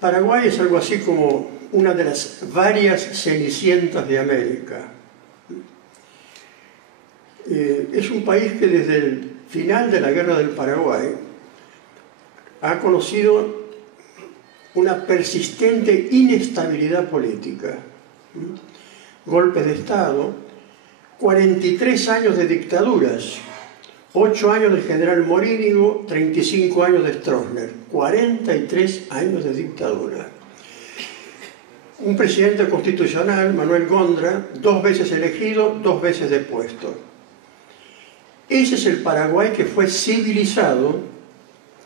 Paraguay es algo así como una de las varias cenicientas de América. Es un país que desde el final de la Guerra del Paraguay ha conocido una persistente inestabilidad política. Golpes de Estado, 43 años de dictaduras, 8 años del general Morínigo, 35 años de Stroessner, 43 años de dictadura. Un presidente constitucional, Manuel Gondra, 2 veces elegido, 2 veces depuesto. Ese es el Paraguay que fue civilizado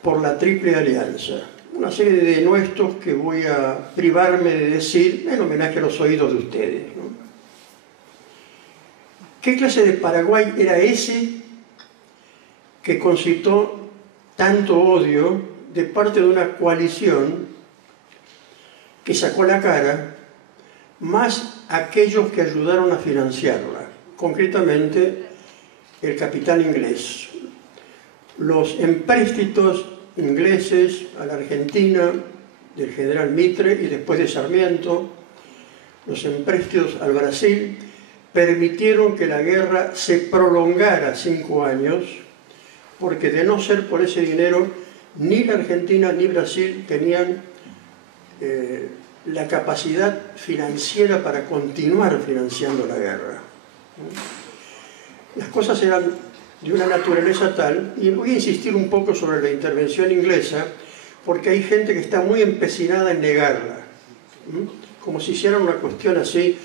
por la Triple Alianza. Una serie de denuestos que voy a privarme de decir en homenaje a los oídos de ustedes, ¿no? ¿Qué clase de Paraguay era ese que concitó tanto odio de parte de una coalición que sacó la cara, más aquellos que ayudaron a financiarla, concretamente el capital inglés? Los empréstitos ingleses a la Argentina del general Mitre y después de Sarmiento, los empréstitos al Brasil, permitieron que la guerra se prolongara 5 años, porque de no ser por ese dinero, ni la Argentina ni Brasil tenían la capacidad financiera para continuar financiando la guerra. Las cosas eran de una naturaleza tal, y voy a insistir un poco sobre la intervención inglesa, porque hay gente que está muy empecinada en negarla, como si hiciera una cuestión así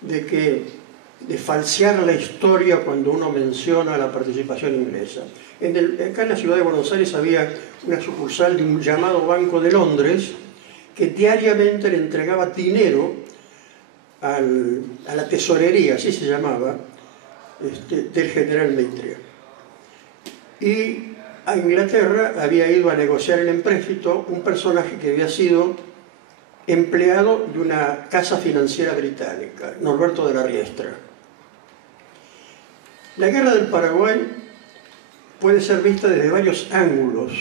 de falsear la historia cuando uno menciona la participación inglesa. Acá en la ciudad de Buenos Aires había una sucursal de un llamado Banco de Londres que diariamente le entregaba dinero a la tesorería, así se llamaba, del general Mitre. Y a Inglaterra había ido a negociar el empréstito un personaje que había sido empleado de una casa financiera británica, Norberto de la Riestra. La guerra del Paraguay puede ser vista desde varios ángulos.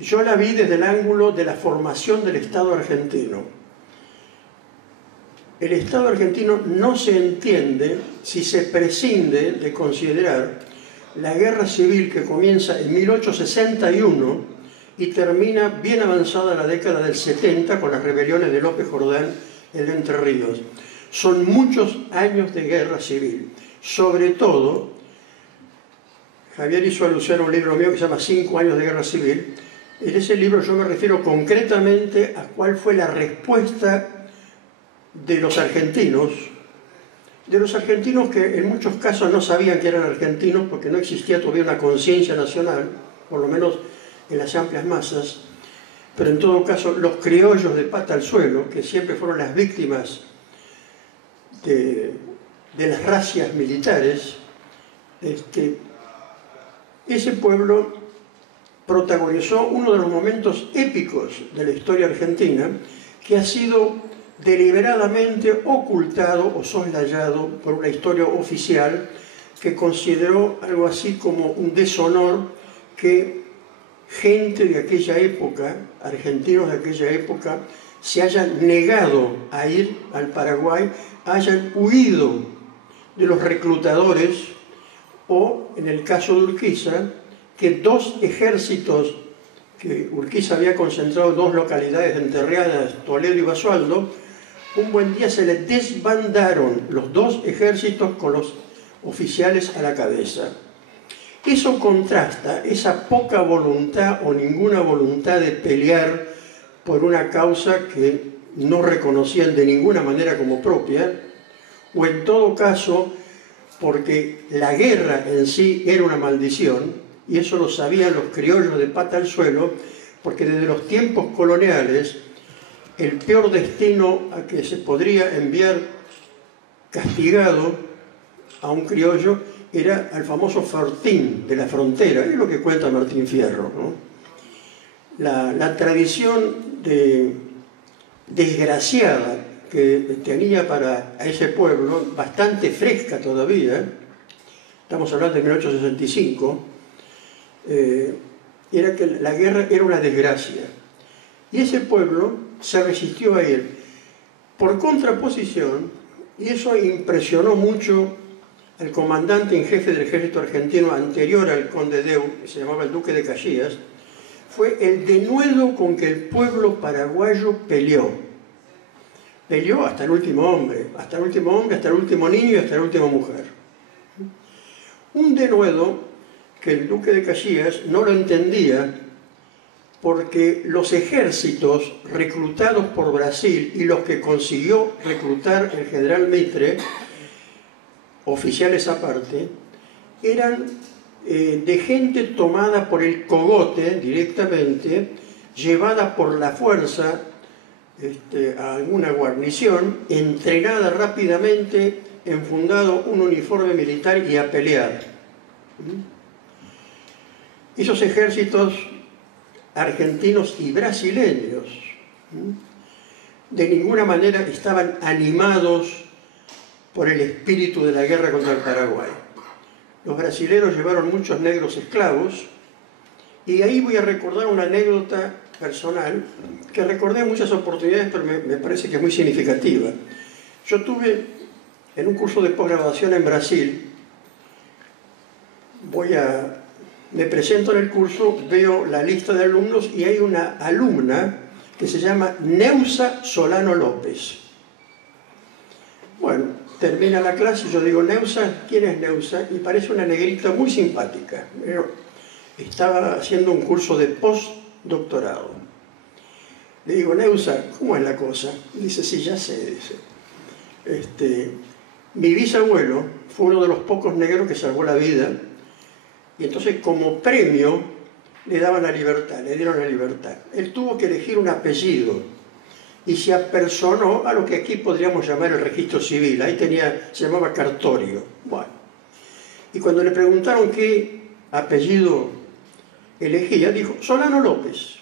Yo la vi desde el ángulo de la formación del Estado argentino. El Estado argentino no se entiende si se prescinde de considerar la guerra civil que comienza en 1861 y termina bien avanzada la década del 70 con las rebeliones de López Jordán en Entre Ríos. Son muchos años de guerra civil. Sobre todo, Javier hizo alusión a un libro mío que se llama 5 años de guerra civil. En ese libro yo me refiero concretamente a cuál fue la respuesta de los argentinos que en muchos casos no sabían que eran argentinos porque no existía todavía una conciencia nacional, por lo menos en las amplias masas, pero en todo caso los criollos de pata al suelo, que siempre fueron las víctimas de las razias militares, ese pueblo protagonizó uno de los momentos épicos de la historia argentina, que ha sido deliberadamente ocultado o soslayado por una historia oficial que consideró algo así como un deshonor que gente de aquella época, argentinos de aquella época, se hayan negado a ir al Paraguay, hayan huido de los reclutadores, o en el caso de Urquiza, que 2 ejércitos, que Urquiza había concentrado en 2 localidades enterradas, Toledo y Basualdo, un buen día se les desbandaron los 2 ejércitos con los oficiales a la cabeza. Eso contrasta esa poca voluntad o ninguna voluntad de pelear por una causa que no reconocían de ninguna manera como propia, o en todo caso porque la guerra en sí era una maldición, y eso lo sabían los criollos de pata al suelo, porque desde los tiempos coloniales el peor destino a que se podría enviar castigado a un criollo era al famoso Fortín de la frontera, es lo que cuenta Martín Fierro, ¿no? La tradición desgraciada que tenía para ese pueblo, bastante fresca todavía, estamos hablando de 1865, era que la guerra era una desgracia. Y ese pueblo se resistió a él. Por contraposición, y eso impresionó mucho al comandante en jefe del ejército argentino anterior al conde Deu, que se llamaba el duque de Caxias, fue el denuedo con que el pueblo paraguayo peleó. Peleó hasta el último hombre, hasta el último niño y hasta la última mujer. Un denuedo que el duque de Caxias no lo entendía, porque los ejércitos reclutados por Brasil y los que consiguió reclutar el general Mitre, oficiales aparte, eran de gente tomada por el cogote directamente, llevada por la fuerza a alguna guarnición, entrenada rápidamente, enfundado un uniforme militar y a pelear. Esos ejércitos argentinos y brasileños de ninguna manera estaban animados por el espíritu de la guerra contra el Paraguay. Los brasileños llevaron muchos negros esclavos, y ahí voy a recordar una anécdota personal que recordé en muchas oportunidades, pero me parece que es muy significativa. Yo tuve en un curso de posgraduación en Brasil, me presento en el curso, veo la lista de alumnos y hay una alumna que se llama Neusa Solano López. Bueno, termina la clase y yo digo, Neusa, ¿quién es Neusa? Y parece una negrita muy simpática. Pero estaba haciendo un curso de postdoctorado. Le digo, Neusa, ¿cómo es la cosa? Dice, sí, ya sé, dice. Mi bisabuelo fue uno de los pocos negros que salvó la vida, y entonces como premio le daban la libertad, le dieron la libertad. Él tuvo que elegir un apellido y se apersonó a lo que aquí podríamos llamar el registro civil. Ahí se llamaba cartorio. Bueno, y cuando le preguntaron qué apellido elegía, dijo Solano López.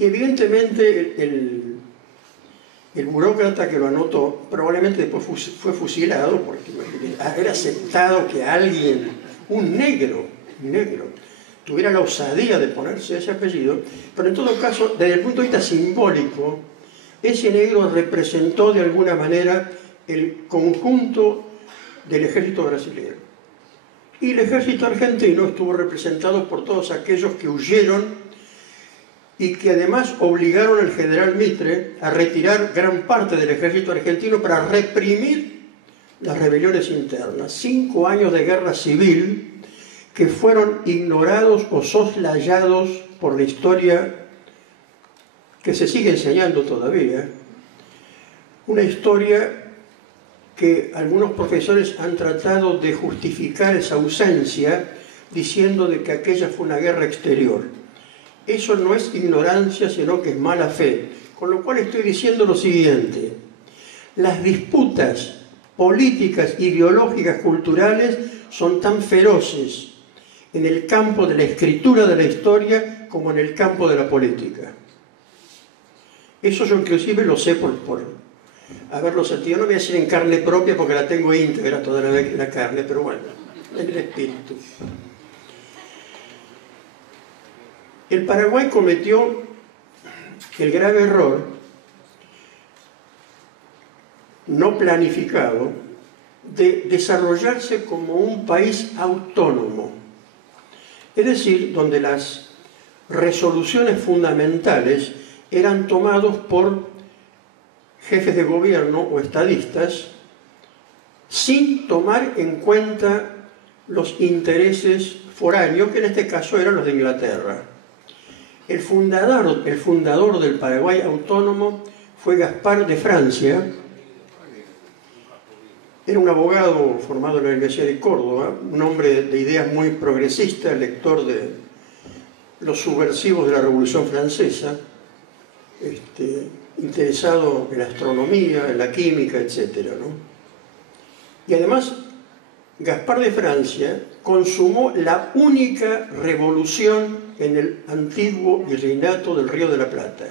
Y evidentemente el burócrata que lo anotó probablemente después fue fusilado, porque haber aceptado que alguien, un negro, tuviera la osadía de ponerse ese apellido. Pero en todo caso, desde el punto de vista simbólico, ese negro representó de alguna manera el conjunto del ejército brasileño. Y el ejército argentino estuvo representado por todos aquellos que huyeron y que además obligaron al general Mitre a retirar gran parte del ejército argentino para reprimir las rebeliones internas. 5 años de guerra civil que fueron ignorados o soslayados por la historia que se sigue enseñando todavía. Una historia que algunos profesores han tratado de justificar esa ausencia diciendo de que aquella fue una guerra exterior. Eso no es ignorancia, sino que es mala fe. Con lo cual estoy diciendo lo siguiente: las disputas políticas, ideológicas, culturales son tan feroces en el campo de la escritura de la historia como en el campo de la política. Eso yo inclusive lo sé por haberlo sentido. No voy a decir en carne propia porque la tengo íntegra toda la carne, pero bueno, en el espíritu. El Paraguay cometió el grave error no planificado de desarrollarse como un país autónomo, es decir, donde las resoluciones fundamentales eran tomados por jefes de gobierno o estadistas sin tomar en cuenta los intereses foráneos, que en este caso eran los de Inglaterra. El fundador del Paraguay autónomo fue Gaspar de Francia. Era un abogado formado en la Universidad de Córdoba, un hombre de ideas muy progresistas, lector de los subversivos de la Revolución Francesa, interesado en la astronomía, en la química, etc., ¿no? Y además, Gaspar de Francia consumó la única revolución en el antiguo virreinato del Río de la Plata.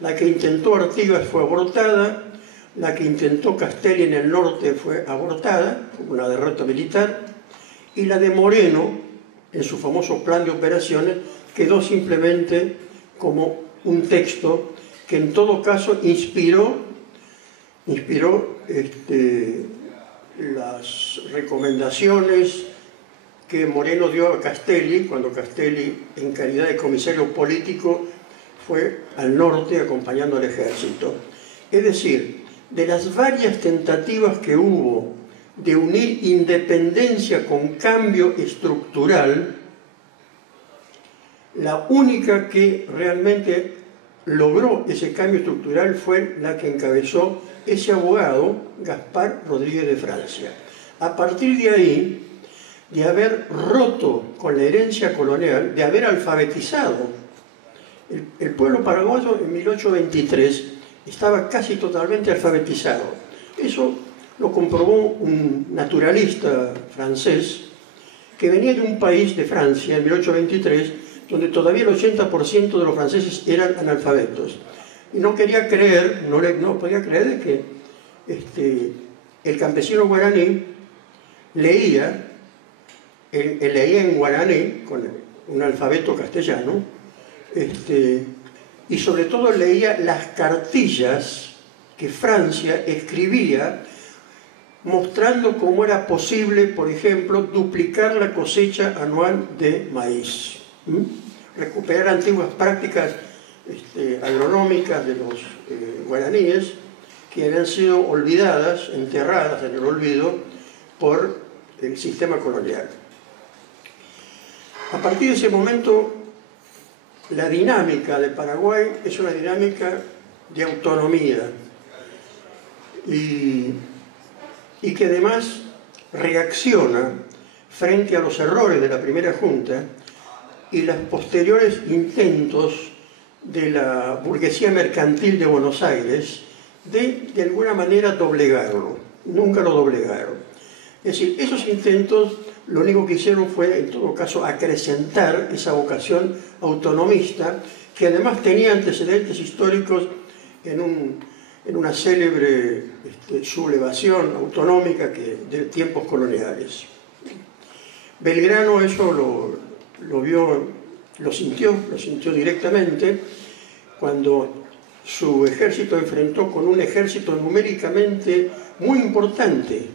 La que intentó Artigas fue abortada, la que intentó Castelli en el norte fue abortada, fue una derrota militar, y la de Moreno, en su famoso plan de operaciones, quedó simplemente como un texto que en todo caso inspiró las recomendaciones que Moreno dio a Castelli, cuando Castelli, en calidad de comisario político, fue al norte acompañando al ejército. Es decir, de las varias tentativas que hubo de unir independencia con cambio estructural, la única que realmente logró ese cambio estructural fue la que encabezó ese abogado, Gaspar Rodríguez de Francia. A partir de ahí, de haber roto con la herencia colonial, de haber alfabetizado, el pueblo paraguayo en 1823 estaba casi totalmente alfabetizado. Eso lo comprobó un naturalista francés que venía de un país de Francia en 1823 donde todavía el 80% de los franceses eran analfabetos. Y no quería creer, no podía creer de que el campesino guaraní leía en guaraní, con un alfabeto castellano, y sobre todo leía las cartillas que Francia escribía mostrando cómo era posible, por ejemplo, duplicar la cosecha anual de maíz. Recuperar antiguas prácticas agronómicas de los guaraníes que habían sido olvidadas, enterradas en el olvido por el sistema colonial. A partir de ese momento, la dinámica de Paraguay es una dinámica de autonomía y que además reacciona frente a los errores de la primera junta y los posteriores intentos de la burguesía mercantil de Buenos Aires de alguna manera doblegarlo. Nunca lo doblegaron. Es decir, esos intentos lo único que hicieron fue, en todo caso, acrecentar esa vocación autonomista que además tenía antecedentes históricos en una célebre sublevación autonómica de tiempos coloniales. Belgrano eso lo sintió directamente cuando su ejército enfrentó con un ejército numéricamente muy importante,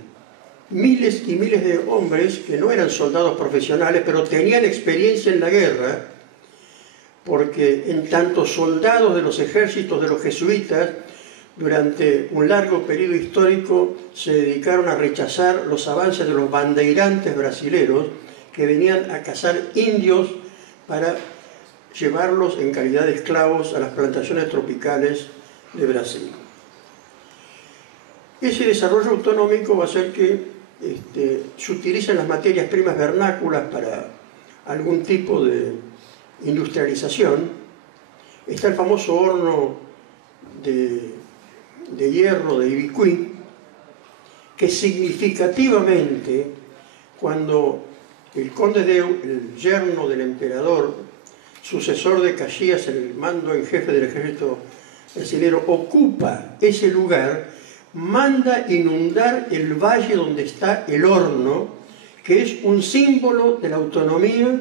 miles y miles de hombres que no eran soldados profesionales, pero tenían experiencia en la guerra, porque en tanto soldados de los ejércitos de los jesuitas, durante un largo periodo histórico se dedicaron a rechazar los avances de los bandeirantes brasileros que venían a cazar indios para llevarlos en calidad de esclavos a las plantaciones tropicales de Brasil. Ese desarrollo autonómico va a hacer que se utilicen las materias primas vernáculas para algún tipo de industrialización. Está el famoso horno de hierro de Ibicuí, que significativamente, cuando el conde Deu, el yerno del emperador, sucesor de Caxias, el mando en jefe del ejército brasileño, ocupa ese lugar, manda inundar el valle donde está el horno, que es un símbolo de la autonomía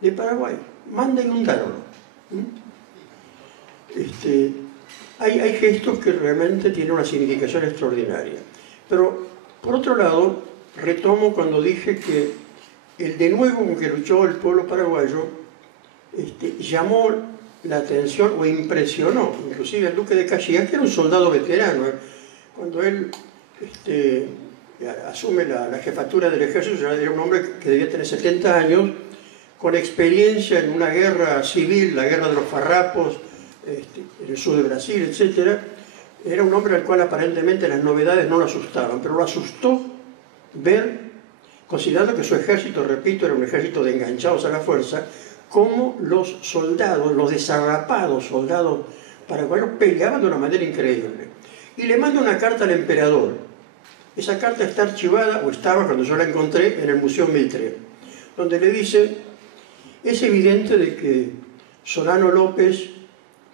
de Paraguay. Manda inundarlo. Hay gestos que realmente tienen una significación extraordinaria. Pero, por otro lado, retomo cuando dije que el denuedo con que luchó el pueblo paraguayo llamó la atención o impresionó, inclusive al duque de Caxias, que era un soldado veterano. Cuando él asume la jefatura del ejército, ya era un hombre que debía tener 70 años, con experiencia en una guerra civil, la guerra de los farrapos, en el sur de Brasil, etc. Era un hombre al cual aparentemente las novedades no lo asustaban, pero lo asustó ver, considerando que su ejército, repito, era un ejército de enganchados a la fuerza, cómo los soldados, los desarrapados soldados paraguayos peleaban de una manera increíble. Y le manda una carta al emperador. Esa carta está archivada, o estaba cuando yo la encontré, en el Museo Mitre, donde le dice: es evidente de que Solano López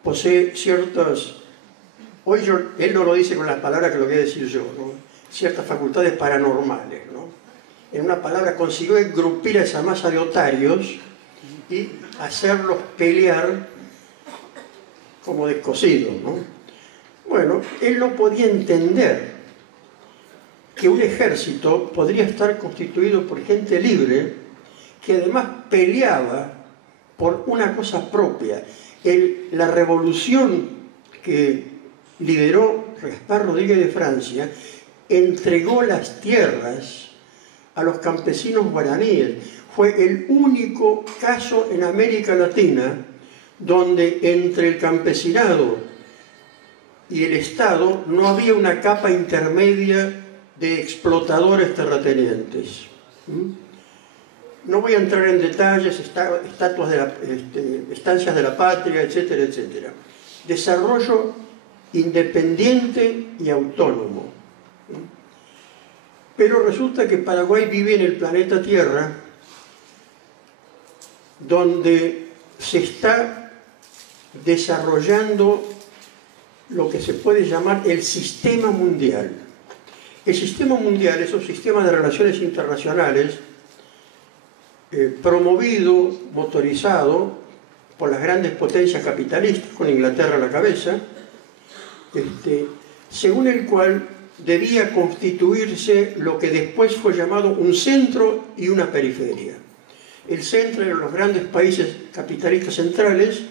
posee ciertas, él no lo dice con las palabras que lo voy a decir yo, ¿no? Ciertas facultades paranormales, ¿no? En una palabra, consiguió engrupir a esa masa de otarios y hacerlos pelear como descosido, ¿no? Bueno, él no podía entender que un ejército podría estar constituido por gente libre que además peleaba por una cosa propia. La revolución que lideró Gaspar Rodríguez de Francia entregó las tierras a los campesinos guaraníes. Fue el único caso en América Latina donde entre el campesinado y el Estado no había una capa intermedia de explotadores terratenientes. No voy a entrar en detalles, estatuas de estancias de la patria, etcétera, etcétera. Desarrollo independiente y autónomo. Pero resulta que Paraguay vive en el planeta Tierra, donde se está desarrollando lo que se puede llamar el sistema mundial. El sistema mundial es un sistema de relaciones internacionales promovido, motorizado por las grandes potencias capitalistas, con Inglaterra a la cabeza, según el cual debía constituirse lo que después fue llamado un centro y una periferia. El centro eran los grandes países capitalistas centrales,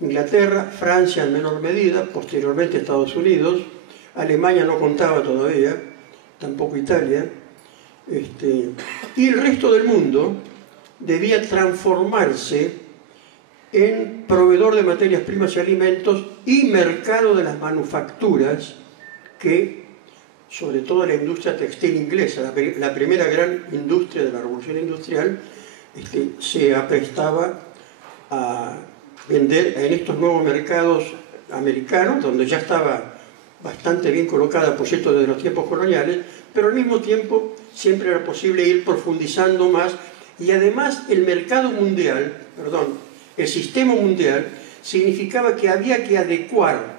Inglaterra, Francia en menor medida, posteriormente Estados Unidos, Alemania no contaba todavía, tampoco Italia, y el resto del mundo debía transformarse en proveedor de materias primas y alimentos y mercado de las manufacturas que, sobre todo la industria textil inglesa, la primera gran industria de la revolución industrial, se aprestaba a vender en estos nuevos mercados americanos, donde ya estaba bastante bien colocada, por cierto, desde los tiempos coloniales, pero al mismo tiempo siempre era posible ir profundizando más, y además el mercado mundial, el sistema mundial, significaba que había que adecuar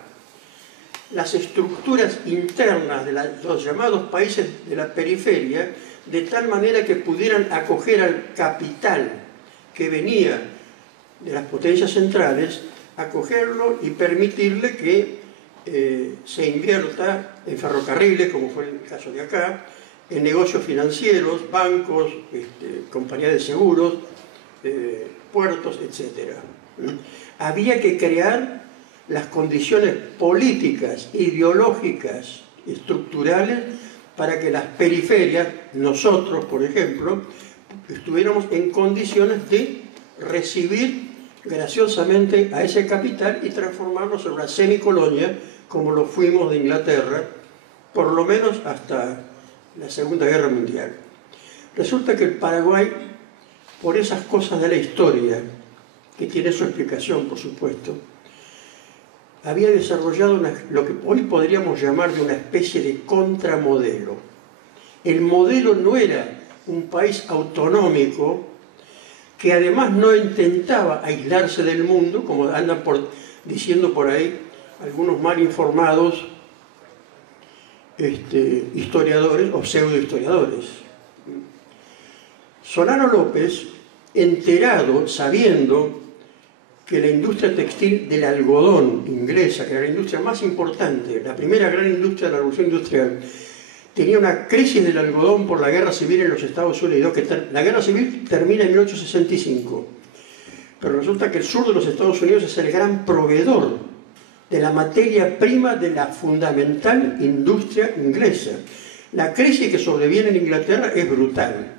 las estructuras internas de los llamados países de la periferia, de tal manera que pudieran acoger al capital que venía de las potencias centrales, acogerlo y permitirle que se invierta en ferrocarriles, como fue el caso de acá, en negocios financieros, bancos, compañías de seguros, puertos, etc. Había que crear las condiciones políticas, ideológicas, estructurales, para que las periferias, nosotros, por ejemplo, estuviéramos en condiciones de recibir graciosamente a ese capital y transformarnos en una semicolonia, como lo fuimos de Inglaterra, por lo menos hasta la Segunda Guerra Mundial. Resulta que el Paraguay, por esas cosas de la historia, que tiene su explicación, por supuesto, había desarrollado lo que hoy podríamos llamar de una especie de contramodelo. El modelo no era un país autonómico que además no intentaba aislarse del mundo, como andan diciendo por ahí algunos mal informados historiadores o pseudohistoriadores. Solano López, enterado, sabiendo que la industria textil del algodón inglesa, que era la industria más importante, la primera gran industria de la revolución industrial, tenía una crisis del algodón por la guerra civil en los Estados Unidos, que la guerra civil termina en 1865, pero resulta que el sur de los Estados Unidos es el gran proveedor de la materia prima de la fundamental industria inglesa. La crisis que sobreviene en Inglaterra es brutal.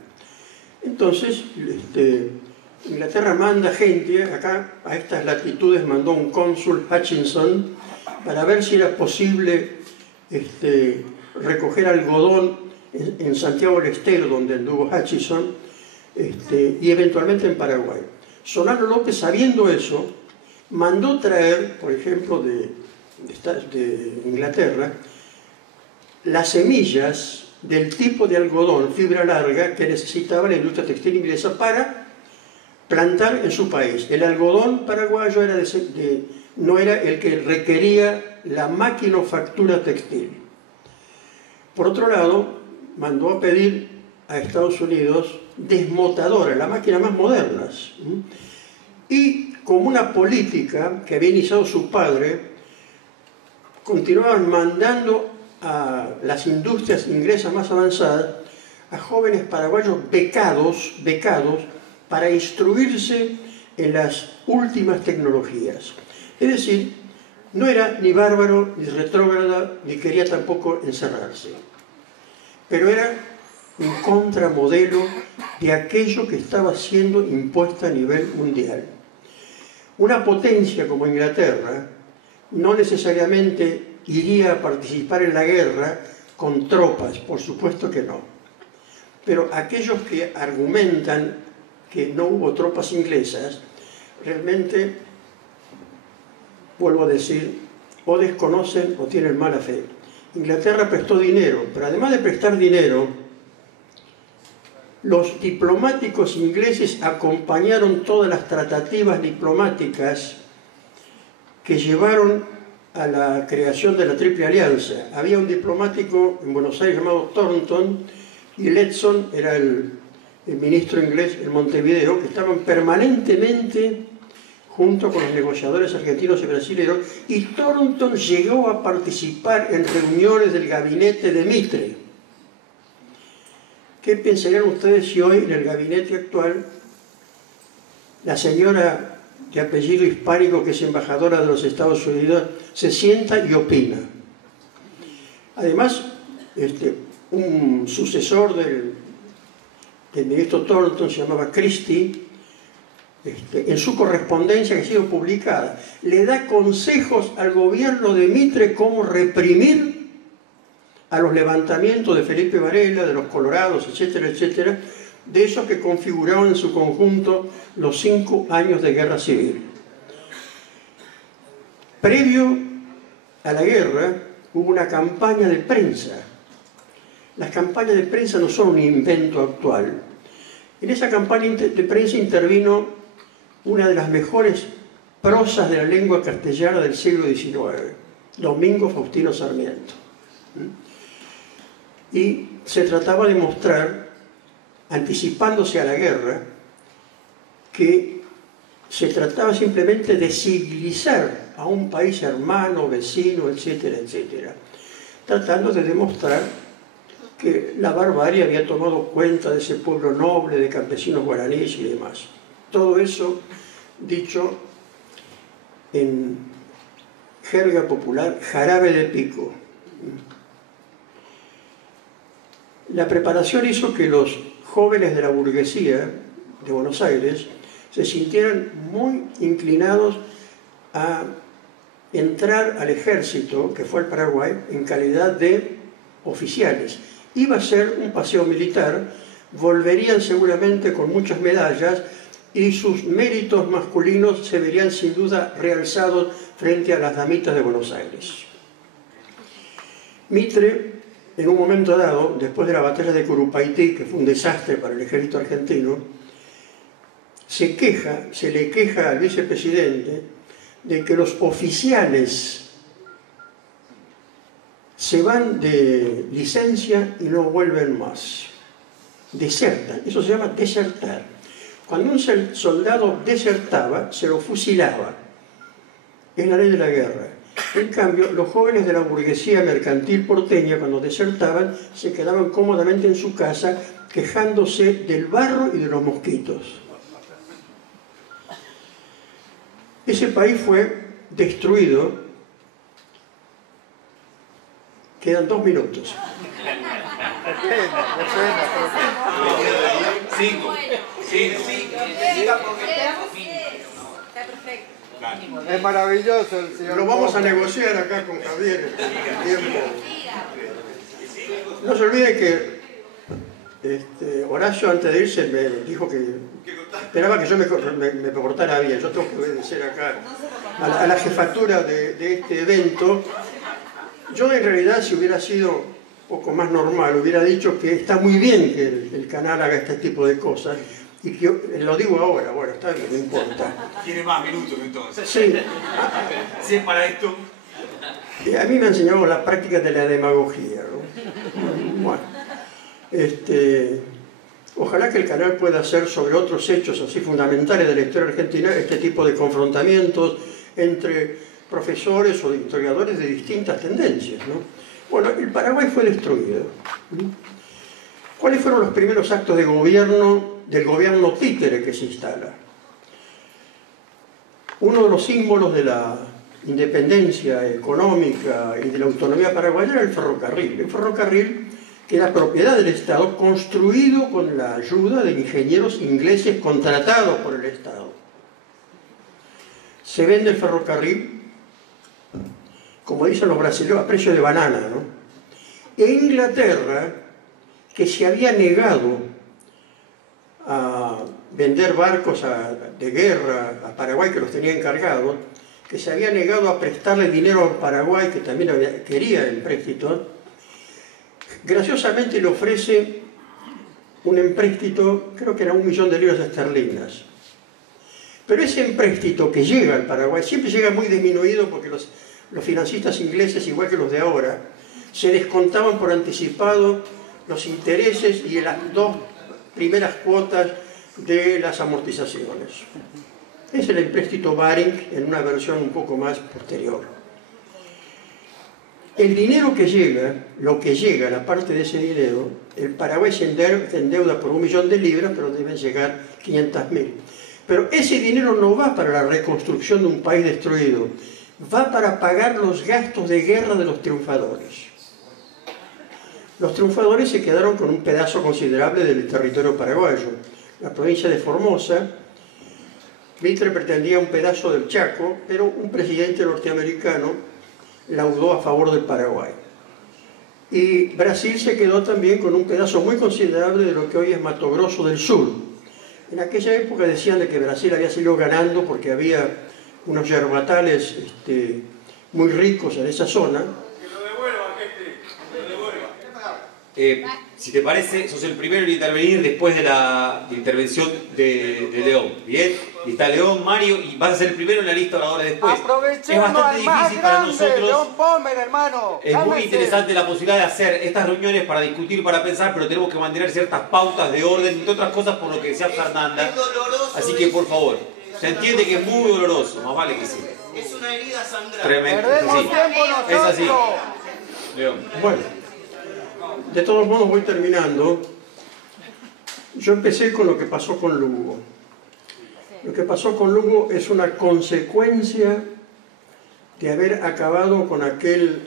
Entonces, Inglaterra manda gente, acá a estas latitudes mandó un cónsul Hutchinson, para ver si era posible recoger algodón en Santiago del Estero, donde anduvo Hutchinson, y eventualmente en Paraguay. Solano López, sabiendo eso, mandó traer, por ejemplo, de Inglaterra, las semillas del tipo de algodón, fibra larga, que necesitaba la industria textil inglesa para plantar en su país. El algodón paraguayo no era el que requería la maquinofactura textil. Por otro lado, mandó a pedir a Estados Unidos desmotadoras, las máquinas más modernas, y como una política que había iniciado su padre, continuaban mandando a las industrias inglesas más avanzadas a jóvenes paraguayos becados para instruirse en las últimas tecnologías. Es decir, no era ni bárbaro, ni retrógrada, ni quería tampoco encerrarse. Pero era un contramodelo de aquello que estaba siendo impuesto a nivel mundial. Una potencia como Inglaterra no necesariamente iría a participar en la guerra con tropas, por supuesto que no. Pero aquellos que argumentan que no hubo tropas inglesas, realmente, vuelvo a decir, o desconocen o tienen mala fe. Inglaterra prestó dinero, pero además de prestar dinero, los diplomáticos ingleses acompañaron todas las tratativas diplomáticas que llevaron a la creación de la Triple Alianza. Había un diplomático en Buenos Aires llamado Thornton, y Letson era el ministro inglés en Montevideo, que estaban permanentemente junto con los negociadores argentinos y brasileños, y Thornton llegó a participar en reuniones del gabinete de Mitre. ¿Qué pensarían ustedes si hoy en el gabinete actual la señora de apellido hispánico, que es embajadora de los Estados Unidos, se sienta y opina? Además, un sucesor del ministro Thornton se llamaba Christie, en su correspondencia que ha sido publicada, le da consejos al gobierno de Mitre cómo reprimir a los levantamientos de Felipe Varela, de los Colorados, etcétera, etcétera, de esos que configuraban en su conjunto los 5 años de guerra civil. Previo a la guerra hubo una campaña de prensa. Las campañas de prensa no son un invento actual. En esa campaña de prensa intervino una de las mejores prosas de la lengua castellana del siglo XIX, Domingo Faustino Sarmiento. Y se trataba de mostrar, anticipándose a la guerra, que se trataba simplemente de civilizar a un país hermano, vecino, etcétera, etcétera, tratando de demostrar que la barbarie había tomado cuenta de ese pueblo noble, de campesinos guaraníes y demás. Todo eso dicho en jerga popular, jarabe de pico. La preparación hizo que los jóvenes de la burguesía de Buenos Aires se sintieran muy inclinados a entrar al ejército, que fue al Paraguay, en calidad de oficiales. Iba a ser un paseo militar, volverían seguramente con muchas medallas y sus méritos masculinos se verían sin duda realzados frente a las damitas de Buenos Aires. Mitre, en un momento dado, después de la batalla de Curupaytí, que fue un desastre para el ejército argentino, se le queja al vicepresidente de que los oficiales se van de licencia y no vuelven más. Desertan, eso se llama desertar. Cuando un soldado desertaba, se lo fusilaba. Es la ley de la guerra. En cambio, los jóvenes de la burguesía mercantil porteña, cuando desertaban, se quedaban cómodamente en su casa quejándose del barro y de los mosquitos. Ese país fue destruido. Quedan 2 minutos. Es maravilloso el señor. Lo vamos a negociar acá con Javier. No se olvide que Horacio, antes de irse, me dijo que esperaba que yo me portara bien. Yo tengo que obedecer acá a la jefatura de este evento. Yo en realidad, si hubiera sido un poco más normal, hubiera dicho que está muy bien que el canal haga este tipo de cosas, y que lo digo ahora, bueno, está bien, no importa. Tiene más minutos entonces. Sí. Sí, para esto. A mí me enseñaron la práctica de la demagogia, ¿no? Bueno, Ojalá que el canal pueda hacer sobre otros hechos así fundamentales de la historia argentina este tipo de confrontamientos entre profesores o historiadores de distintas tendencias, ¿no? Bueno, el Paraguay fue destruido. ¿Cuáles fueron los primeros actos de gobierno del gobierno títere que se instala? Uno de los símbolos de la independencia económica y de la autonomía paraguaya era el ferrocarril. El ferrocarril, que era propiedad del Estado, construido con la ayuda de ingenieros ingleses contratados por el Estado. Se vende el ferrocarril, como dicen los brasileños, a precio de banana, ¿no? E Inglaterra, que se había negado a vender barcos de guerra a Paraguay, que los tenía encargados, que se había negado a prestarle dinero a Paraguay, que también quería el empréstito, graciosamente le ofrece un empréstito, creo que era 1 millón de libras esterlinas. Pero ese empréstito que llega al Paraguay siempre llega muy disminuido porque los financistas ingleses, igual que los de ahora, se descontaban por anticipado los intereses y las 2 primeras cuotas de las amortizaciones. Es el empréstito Baring en una versión un poco más posterior. El dinero que llega, lo que llega, la parte de ese dinero, el Paraguay se endeuda por 1 millón de libras, pero deben llegar 500.000. Pero ese dinero no va para la reconstrucción de un país destruido, va para pagar los gastos de guerra de los triunfadores. Los triunfadores se quedaron con un pedazo considerable del territorio paraguayo. La provincia de Formosa, Mitre pretendía un pedazo del Chaco, pero un presidente norteamericano laudó a favor del Paraguay. Y Brasil se quedó también con un pedazo muy considerable de lo que hoy es Mato Grosso del Sur. En aquella época decían de que Brasil había salido ganando porque había unos yerbatales muy ricos en esa zona. Si te parece, sos el primero en intervenir después de la intervención de León. ¿Bien? Y está León, Mario, y vas a ser el primero en la lista ahora después. Aprovechemos es bastante al más difícil para grande, nosotros. León Pomer, hermano. Es muy Cálmese. interesante la posibilidad de hacer estas reuniones para discutir, para pensar, pero tenemos que mantener ciertas pautas de orden, entre otras cosas por lo que decía Fernanda. Así que, por favor, se entiende que es muy doloroso, más vale que sí. Es una herida sangrante. Tremendo. Perdemos tiempo nosotros. Es así. León. Bueno, de todos modos voy terminando. Yo empecé con lo que pasó con Lugo. Lo que pasó con Lugo es una consecuencia de haber acabado con aquel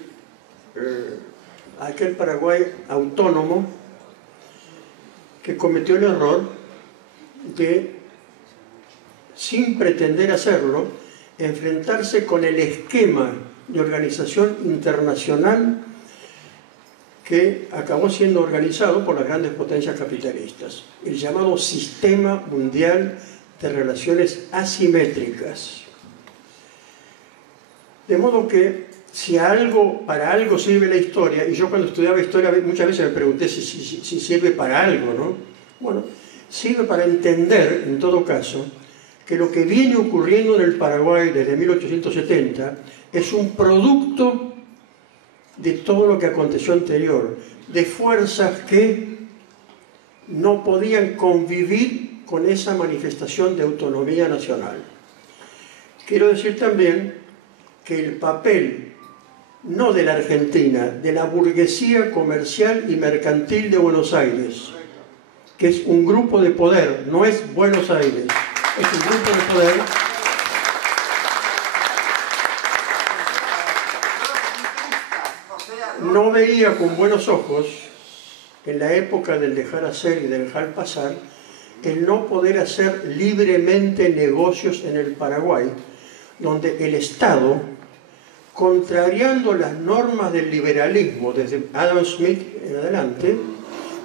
Paraguay autónomo que cometió el error de, sin pretender hacerlo, enfrentarse con el esquema de organización internacional que acabó siendo organizado por las grandes potencias capitalistas, el llamado Sistema Mundial de Relaciones Asimétricas. De modo que, si para algo sirve la historia, y yo cuando estudiaba historia muchas veces me pregunté si sirve para algo, ¿no? Bueno, sirve para entender, en todo caso, que lo que viene ocurriendo en el Paraguay desde 1870 es un producto de todo lo que aconteció anterior, de fuerzas que no podían convivir con esa manifestación de autonomía nacional. Quiero decir también que el papel, no de la Argentina, de la burguesía comercial y mercantil de Buenos Aires, que es un grupo de poder, no es Buenos Aires, es un grupo de poder, no veía con buenos ojos, en la época del dejar hacer y del dejar pasar, el no poder hacer libremente negocios en el Paraguay, donde el Estado, contrariando las normas del liberalismo desde Adam Smith en adelante,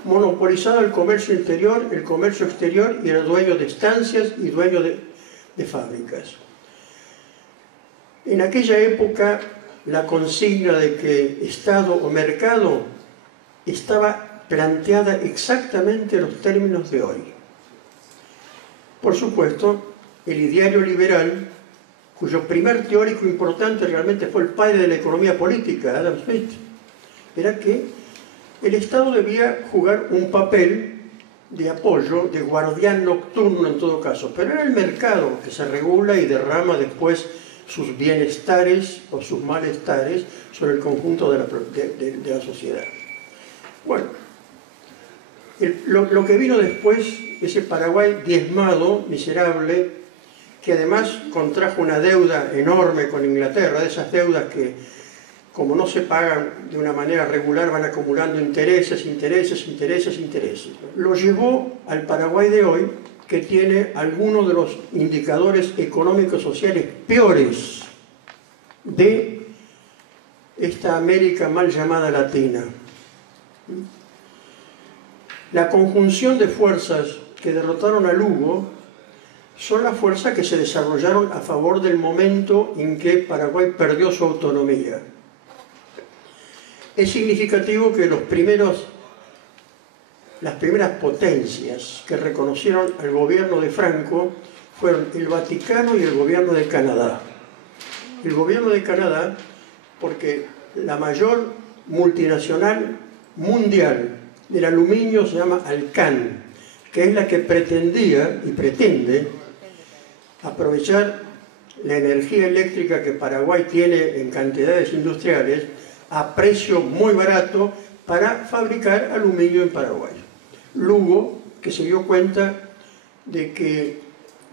monopolizaba el comercio interior, el comercio exterior y era dueño de estancias y dueño de fábricas. En aquella época, la consigna de que Estado o mercado estaba planteada exactamente en los términos de hoy. Por supuesto, el ideario liberal, cuyo primer teórico importante realmente fue el padre de la economía política, Adam Smith, era que el Estado debía jugar un papel de apoyo, de guardián nocturno en todo caso, pero era el mercado que se regula y derrama después sus bienestares o sus malestares sobre el conjunto de la sociedad. Bueno, lo que vino después, ese Paraguay diezmado, miserable, que además contrajo una deuda enorme con Inglaterra, de esas deudas que, como no se pagan de una manera regular, van acumulando intereses, lo llevó al Paraguay de hoy, que tiene algunos de los indicadores económicos sociales peores de esta América mal llamada latina. La conjunción de fuerzas que derrotaron a Lugo son las fuerzas que se desarrollaron a favor del momento en que Paraguay perdió su autonomía. Es significativo que las primeras potencias que reconocieron al gobierno de Franco fueron el Vaticano y el gobierno de Canadá. El gobierno de Canadá, porque la mayor multinacional mundial del aluminio se llama Alcan, que es la que pretendía y pretende aprovechar la energía eléctrica que Paraguay tiene en cantidades industriales a precio muy barato para fabricar aluminio en Paraguay. Lugo, que se dio cuenta de que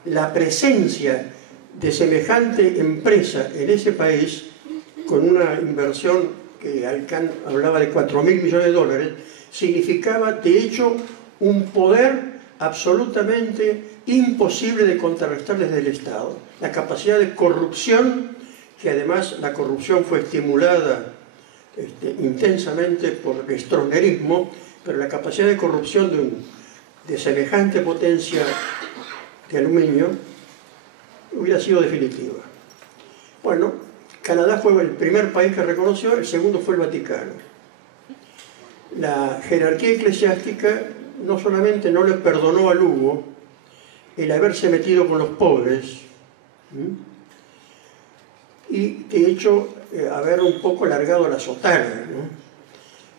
la presencia de semejante empresa en ese país, con una inversión que Alcan hablaba de 4.000 millones de dólares, significaba de hecho un poder absolutamente imposible de contrarrestar desde el Estado. La capacidad de corrupción, que además la corrupción fue estimulada intensamente por el stroessnerismo, pero la capacidad de corrupción de semejante potencia de aluminio hubiera sido definitiva. Bueno, Canadá fue el primer país que reconoció, el segundo fue el Vaticano. La jerarquía eclesiástica no solamente no le perdonó a Lugo el haberse metido con los pobres, y de hecho haber un poco largado la sotana, ¿no?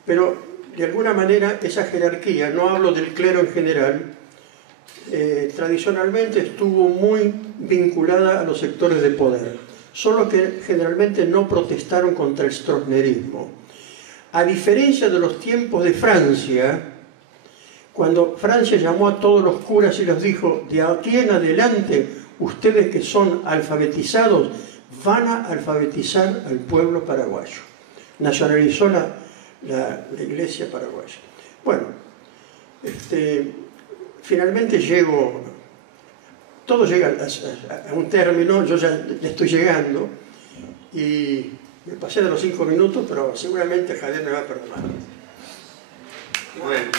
Pero de alguna manera esa jerarquía, no hablo del clero en general, tradicionalmente estuvo muy vinculada a los sectores de poder, solo que generalmente no protestaron contra el stroessnerismo. A diferencia de los tiempos de Francia, cuando Francia llamó a todos los curas y les dijo: de aquí en adelante, ustedes que son alfabetizados, van a alfabetizar al pueblo paraguayo. Nacionalizó la iglesia paraguaya. Bueno, finalmente todo llega a un término, yo ya estoy llegando, y me pasé de los 5 minutos, pero seguramente Javier me va a perdonar. Bueno.